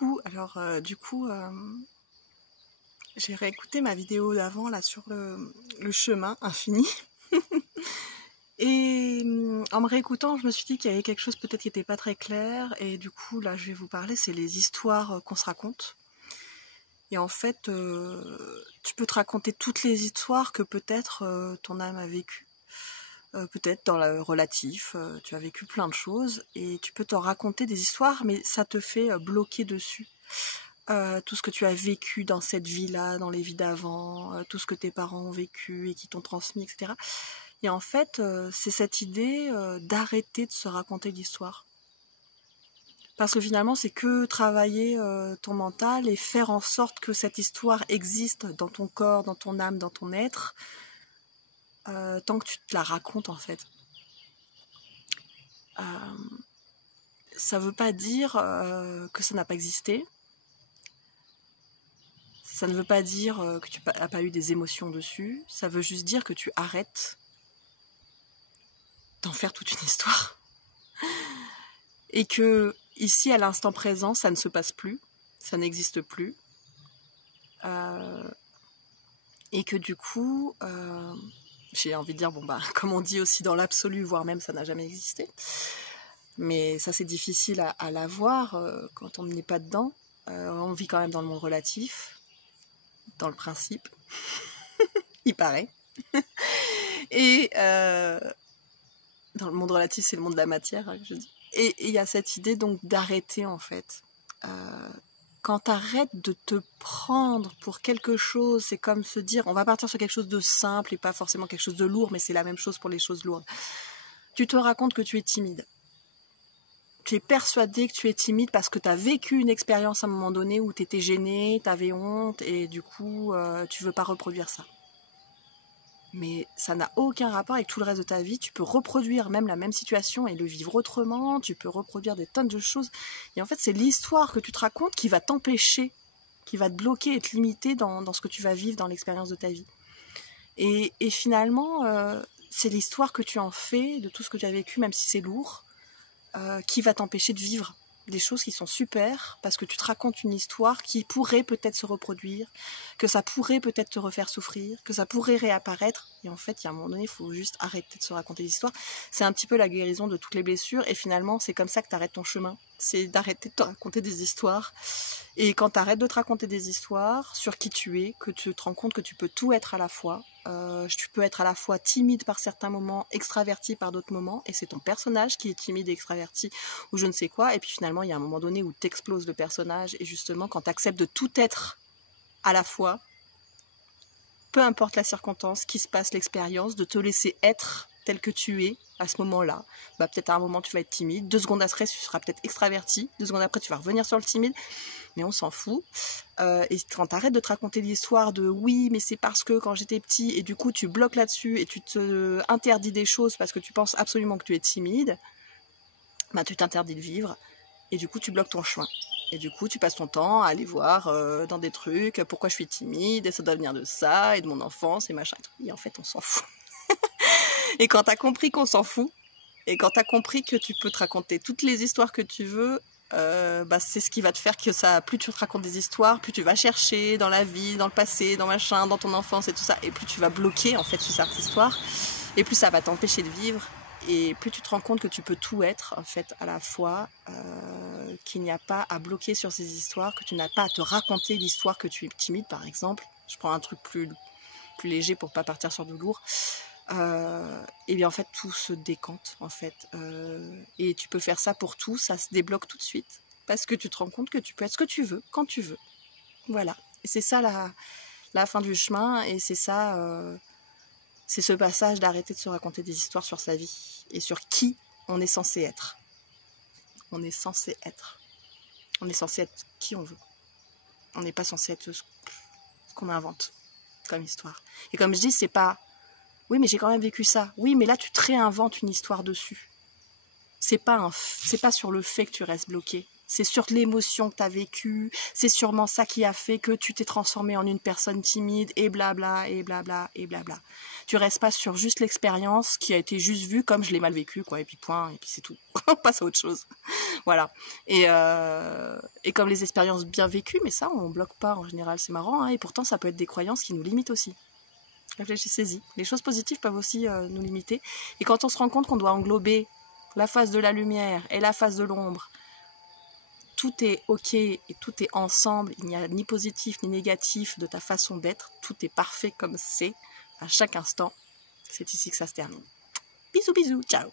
Coucou, alors j'ai réécouté ma vidéo d'avant là sur le chemin infini et en me réécoutant je me suis dit qu'il y avait quelque chose peut-être qui n'était pas très clair et du coup là je vais vous parler, c'est les histoires qu'on se raconte. Et en fait tu peux te raconter toutes les histoires que peut-être ton âme a vécues. Peut-être dans le relatif, tu as vécu plein de choses et tu peux t'en raconter des histoires, mais ça te fait bloquer dessus. Tout ce que tu as vécu dans cette vie-là, dans les vies d'avant, tout ce que tes parents ont vécu et qui t'ont transmis, etc. Et en fait, c'est cette idée d'arrêter de se raconter l'histoire. Parce que finalement, c'est que travailler ton mental et faire en sorte que cette histoire existe dans ton corps, dans ton âme, dans ton être, tant que tu te la racontes en fait. Ça ne veut pas dire que ça n'a pas existé. Ça ne veut pas dire que tu n'as pas eu des émotions dessus. Ça veut juste dire que tu arrêtes d'en faire toute une histoire. Et que ici, à l'instant présent, ça ne se passe plus. Ça n'existe plus. Et que du coup, j'ai envie de dire, bon bah, comme on dit aussi dans l'absolu, voire même ça n'a jamais existé. Mais ça c'est difficile à l'avoir quand on n'est pas dedans. On vit quand même dans le monde relatif, dans le principe, il paraît. Et dans le monde relatif, c'est le monde de la matière, que je dis. Et il y a cette idée donc d'arrêter en fait. Quand tu arrêtes de te prendre pour quelque chose, c'est comme se dire, on va partir sur quelque chose de simple et pas forcément quelque chose de lourd, mais c'est la même chose pour les choses lourdes. Tu te racontes que tu es timide. Tu es persuadé que tu es timide parce que tu as vécu une expérience à un moment donné où tu étais gêné, tu avais honte et du coup tu veux pas reproduire ça. Mais ça n'a aucun rapport avec tout le reste de ta vie. Tu peux reproduire même la même situation et le vivre autrement. Tu peux reproduire des tonnes de choses. Et en fait, c'est l'histoire que tu te racontes qui va t'empêcher, qui va te bloquer et te limiter dans ce que tu vas vivre dans l'expérience de ta vie. Et finalement, c'est l'histoire que tu en fais de tout ce que tu as vécu, même si c'est lourd, qui va t'empêcher de vivre des choses qui sont super parce que tu te racontes une histoire qui pourrait peut-être se reproduire, que ça pourrait peut-être te refaire souffrir, que ça pourrait réapparaître. Et en fait, il y a un moment donné, il faut juste arrêter de se raconter des histoires. C'est un petit peu la guérison de toutes les blessures et finalement, c'est comme ça que tu arrêtes ton chemin. C'est d'arrêter de te raconter des histoires. Et quand tu arrêtes de te raconter des histoires sur qui tu es, que tu te rends compte que tu peux tout être à la fois, tu peux être à la fois timide par certains moments, extraverti par d'autres moments, et c'est ton personnage qui est timide et extraverti, ou je ne sais quoi, et puis finalement il y a un moment donné où t'exploses le personnage, et justement quand tu acceptes de tout être à la fois, peu importe la circonstance, qui se passe, l'expérience, de te laisser être tel que tu es à ce moment-là, bah, peut-être à un moment tu vas être timide, 2 secondes après tu seras peut-être extraverti, 2 secondes après tu vas revenir sur le timide, mais on s'en fout. Et quand tu arrêtes de te raconter l'histoire de oui mais c'est parce que quand j'étais petit et du coup tu bloques là-dessus et tu te interdis des choses parce que tu penses absolument que tu es timide, bah tu t'interdis de vivre et du coup tu bloques ton chemin. Et du coup tu passes ton temps à aller voir dans des trucs pourquoi je suis timide et ça doit venir de ça et de mon enfance et machin et en fait on s'en fout. Et quand tu as compris qu'on s'en fout et quand tu as compris que tu peux te raconter toutes les histoires que tu veux, bah c'est ce qui va te faire que ça, plus tu te racontes des histoires, plus tu vas chercher dans la vie, dans le passé, dans machin, dans ton enfance et tout ça, et plus tu vas bloquer en fait sur cette histoire, et plus ça va t'empêcher de vivre, et plus tu te rends compte que tu peux tout être en fait à la fois, qu'il n'y a pas à bloquer sur ces histoires, que tu n'as pas à te raconter l'histoire que tu es timide par exemple. Je prends un truc plus léger pour pas partir sur du lourd. Et bien en fait tout se décante en fait et tu peux faire ça pour tout, ça se débloque tout de suite parce que tu te rends compte que tu peux être ce que tu veux quand tu veux, voilà. Et c'est ça la fin du chemin, et c'est ça c'est ce passage d'arrêter de se raconter des histoires sur sa vie et sur qui on est censé être. On est censé être qui on veut, on n'est pas censé être ce qu'on invente comme histoire. Et comme je dis, c'est pas oui, mais j'ai quand même vécu ça. Oui, mais là, tu te réinventes une histoire dessus. C'est pas sur le fait que tu restes bloqué. C'est sur l'émotion que tu as vécue. C'est sûrement ça qui a fait que tu t'es transformé en une personne timide et blabla, et blabla, et blabla. Tu restes pas sur juste l'expérience qui a été juste vue comme je l'ai mal vécue, quoi. Et puis point, et puis c'est tout. On passe à autre chose. Voilà. Et Et comme les expériences bien vécues, mais ça, on ne bloque pas en général, c'est marrant, hein, et pourtant ça peut être des croyances qui nous limitent aussi. Réfléchissez-y. Les choses positives peuvent aussi nous limiter. Et quand on se rend compte qu'on doit englober la face de la lumière et la face de l'ombre, tout est ok et tout est ensemble, il n'y a ni positif ni négatif de ta façon d'être, tout est parfait comme c'est, à chaque instant, c'est ici que ça se termine. Bisous bisous, ciao.